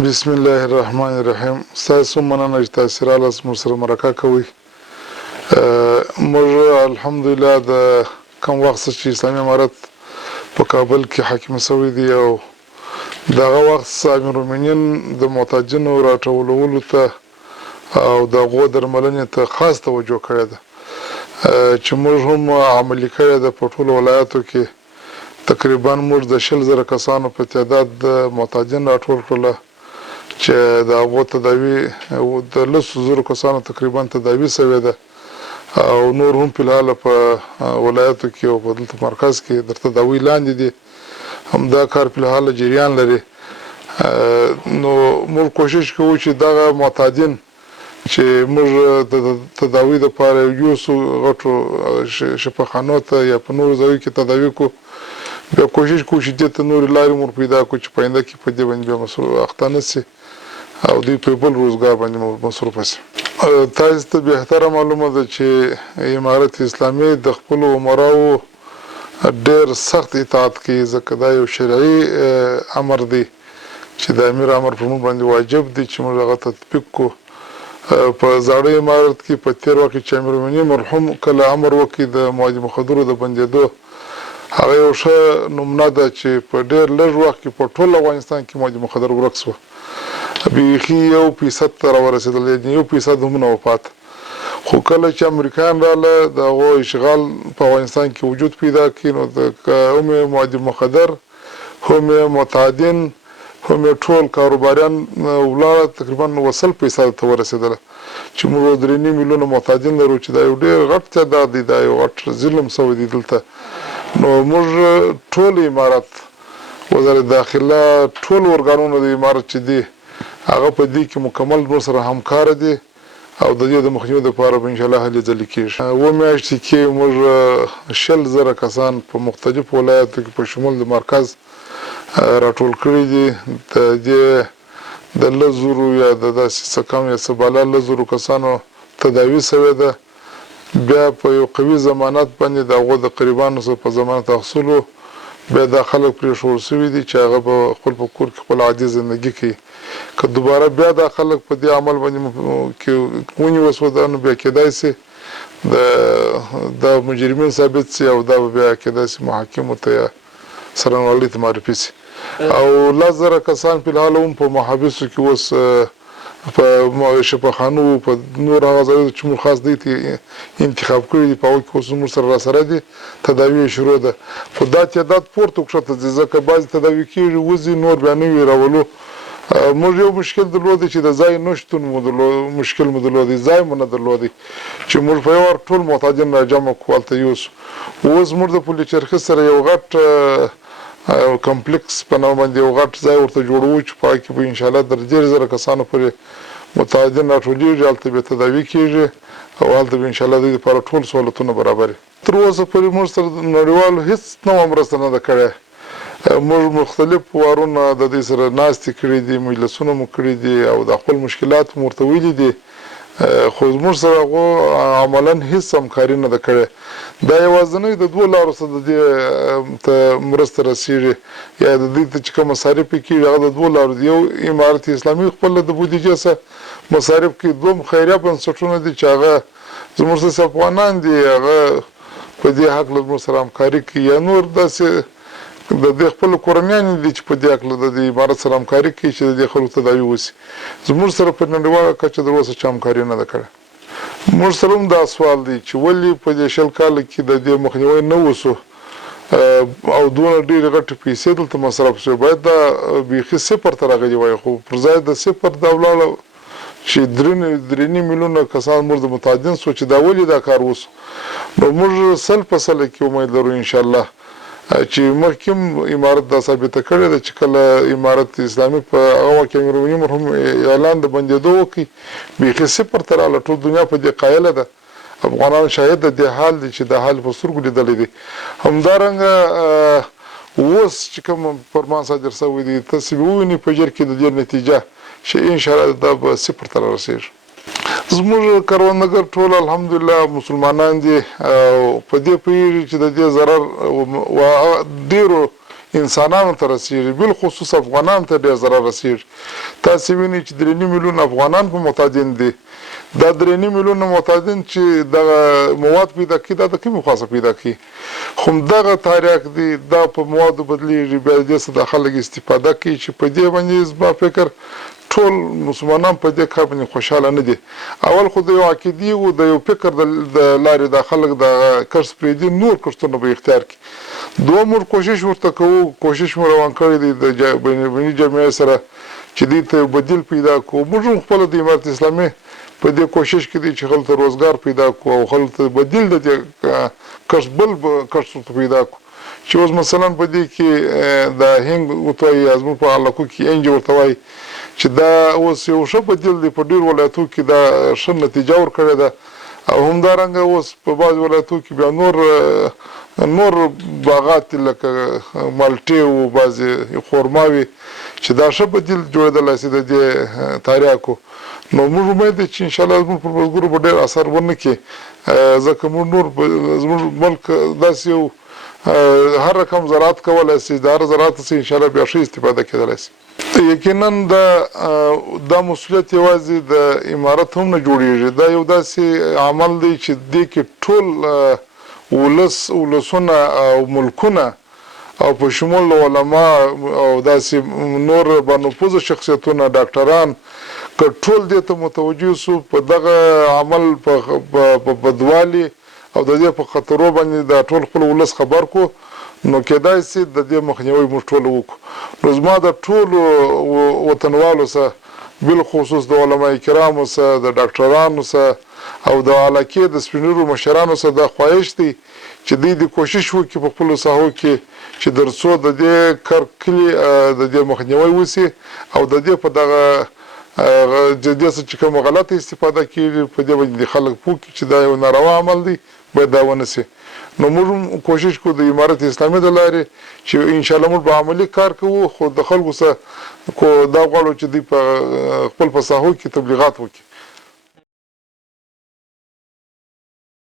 بسم الله الرحمن الرحیم. ستاسو مننه چې تاسو رالاس موږ سره مرکه کوئ. موږ الحمدلله د کوم وخت چې اسلامي امارت په کابل کې حاکم شوی دی او دغه وخت امیر المؤمنین د محتاجینو راټولولو ته او د هغو درملنې ته خاص توجه کړې ده چې موږ هم عملي کړې ده. په ټولو ولایاتو کې تقریبا موږ د 100,000 کسانو په تعداد د محتاجین راټول کړل چې د هغو تداوی د 100,000 کسانو تقریبا تداوی شوې ده او نور هم په الحال په ولایاتو کې او په دلته مرکز کې د تداوی لاندې دي. همدا کار په الحال جریان لري. نو موږ کوشش کوو چې دغه معتادین چې موږ د تداوی لپاره یو څو غټو شفاخانو ته یا په نورو ځایو کې تداوی کو، بیا کوشش کوو چې دې ته نورې لارې مور پیدا کړو چې په آینده کې په دې باندې بیا اخته نه شي او دوی په بل روزګار باندې مصروف شي. تاسو ته بهتره معلومه ده چې امارت اسلامي د خپلو امراو ډېر سخت اطاعت کوي، ځکه دا یو شرعي امر دی چې د امیر امر پر موږ باندې واجب دی چې موږ هغه تطبیق کړو. په زاړه امارت کې په تېر وخت کې چې امیر المؤمنین مرحوم کله امر وکړي د مواد مخدرو د بندېدو، هغه یو ښه نمونه ده چې په ډېر لږ وخت کې په ټول افغانستان کې مواد مخدر ورک شوه. بیخي 1% ته راورسېدل، یعنې 1% هم نه وفات. خو کله چې امریکایان راغله د هغو اشغال په افغانستان کې وجود پیدا کړي، نو هم یې مواد مخدر هم یې معتادین هم یې ټول کاروباریان ولاړه تقریبا 100% ته ورسېدله چې موږ 3.5 میلیونه معتادین لرو چې دا یو ډېر غټ تعداد دی، دا یو غټ ظلم شوی دی دلته. نو موږ ټول امارت وزارت داخله ټول ارګانونه د امارت چې دي هغه په دې کې مکمل موږ سره همکاره دي او د دې د مخنیوي لپاره به انشاءالله هلې ځلې کېږي. 2 میاشتې کې موږ 100,000 کسان په مختلفو ولایاتو کې په شمول د مرکز راټول کړي دي. د دې د 100,000 یا د داسې څه کم یا څه بالا 100,000 کسانو تداوي شوې ده. بیا په یو قوي ضمانت باندې د هغو د قریبانو سره په ضمانت اخیستلو بیا دا خلک پرېښول شوي دي چې هغه به خپل په کور کې خپل عادي زندګي کوي. که دوباره بیا دا خلک په دې عمل باندې ونیول شو نو بیا کېدای شي دا مجرمین ثابت شي او دا به بیا کېدای شي محاکمو ته یا څارنوالۍ ته معرفي شي. او 10,000 کسان په الحال هم په محابسو کې اوس په شفاخانو په نور هغه ځایونو چې موږ خاص دی انتخاب کړي دي په هغو کې اوس موږ سره راسره دي، تداوی شروع ده. خو دا تعداد پورته وکښته ځي ځکه بعضې تداوي کېږي وځي نور بیا نه وي راولو. موږ یو مشکل درلودی چې د ځای نشتون مشکل مو درلودی، ځای مو نه درلودی چې موږ په یو وار ټول محتاجین راجمع کړو هلته یوسو. اوس موږ د پل چرخي سره یو غټ کمپلیکس په نامه باندې یو غټ ځای ورته جوړوو چې په هغه کې به انشاءالله تر 1,000 کسانو پورې متعدین راټولېږي، هلته به تداوي کېږي او هلته به انشاءالله دوی لپاره ټول سهولتونه برابر وي. تر اوسه پورې موږ سره نړیوالو هېڅ نوعه مرسته نه ده کړې. موږ مختلف وارونه د دې سره ناستې کړي دي، مجلسونه مو کړي دي او د خپل مشکلات مو ورته ویلي دي، خو زموږ سره هغو عملا هېڅ همکاري نه ده کړې. دا یوازینۍ د 2 لارو سره د دې ته مرسته رسېږي یا د دې ته چې کوم مصارف یې کېږي هغه د 2 لارو دي. یو امارت اسلامي خپل د بودیجې څخه مصارف کوي، 2 خیریه بنسټونه دي چې هغه زموږ سره افغانان دي، هغه په دې هکله زموږ سره همکاري کوي، یا نور داسې د دې خپل کورنیان دي چې په دې هکله د امارت سره همکاري کوي چې د دې خلکو تداوي وشي. زموږ سره په نړیواله کچه تر اوسه چا همکاري نه ده کړې. موږ سره هم دا سوال دی چې ولې په دې 20 کاله کې د دې مخنیوی نه وشو او دونه ډېرې غټې پیسې دلته مصرف شوې، باید دا بیخي 0 ته راغلي وای، خو پر ځای د 0 دا ولاړه چې 3.5 میلیونه کسان موږ د متعدین شو چې دا ولې دا کار وشو. نو موږ 100% کې امید لرو انشاءالله چې مخکې امارت دا ثابته کړې ده چې کله امارت اسلامي په هغه وخت کې امیر المؤمنین مرحوم اعلان د بندېدو وکړي بیخي 0 ته راغله. ټول دنیا په دې قایله ده، افغانان شاهد د دې حال دی چې دا حال په سترګو لیدلی دی. همدارنګه اوس چې کوم فرمان صادر شوی دی تاسې به ووینئ په ژر کې د دې نتیجه چې انشاءالله دا به 0 ته رارسېږي. زموږ کروندګر ټول الحمدلله مسلمانان دي او په دې پوهېږي چې د دې ضرر ډېرو انسانانو ته رسیږي، بالخصوص افغانانو ته ډېر ضرر رسیږي. تاسې وینئ چې 3.5 میلیونه افغانان په محتاجین دي. دا 3.5 میلیونه محتاجین چې دغه مواد پیدا کړي دا د کومې خوا څخه پیدا کړي؟ خو همدغه تاریخ دی، دا په موادو بدلېږي، بیا د دې څخه د خلک استفاده کوي چې په دې باندې زما فکر ټول مسلمانان په دې کار باندې خوشحاله نه دي. اول خو د یو عقیدې و د یو فکر د لارې دا خلک د کښت پرېږدي، نور کښتونه به اختیار کړي. دوم موږ کوشش ورته کوو، کوشش مو روان کړی دی د بینالمللي جامعې سره چې دې ته بدیل پیدا کړو. موږ هم خپله د امارت اسلامي په دې کوشش کې دی چې خلکو ته روزګار پیدا کړو او خلکو ته بدیل د دې کښت بل کښت پیدا کړو چې اوس مثلا په دې کې د هنګ ورته وایي، زموږ په علاقو کې انج ورته وایي، چې دا اوس یو ښه بدیل دی. په ډېرو ولایتو کې دا ښه نتیجه ورکړې ده او همدارنګه اوس په بعضې ولایتو کې بیا نور باغات لکه مالټې او بعضې خرماوي چې دا ښه بدیل جوړېدلی شي د دې تریاکو. نو موږ امید دی چې انشاءالله زموږ پر بزګرو به ډېر اثر ونه کړي، ځکه موږ نور زموږ ملک داسې یو هر رقم زراعت کولی شي، د هر زراعت څخه انشاءالله بیا ښه استفاده کېدلی شي. یقینا دا مسؤلیت یوازې د امارت هم نه جوړېږي، دا یو داسې عمل دی چې دې کې ټول ولسونه او ملکونه او په شمول علما او داسې نور بانفوذه شخصیتونه ډاکټران که ټول دې ته متوجه سو، په دغه عمل په بدوالي او د دې په خطرو باندې دا ټول خپل ولس خبر کو، نو کېدای شي د دې مخنیوی موږ ټول وکړو. نو زما د ټولو وطنوالو سره بالخصوص د علماء کرامو سره، د ډاکټرانو سره او د علاقې د سپینږیرو مشرانو سره دا خواهش دی چې دوی د کوشش وکړي په خپلو ساحو کې چې تر څو د دې کلي د دې مخنیوی وشي او د دې په دغه د دې څخه چې کومه غلطه استفاده کېږي په دې باندې خلک پوه کړي چې دا یو ناروا عمل دی، باید دا ونه شي. نو موږ کوشش کوو د امارت اسلامي د لارې چې انشاءالله موږ به عملي کار کوو، خو د خلکو سره دا غواړو چې دوی په خپل په ساحو کې تبلیغات وکړي.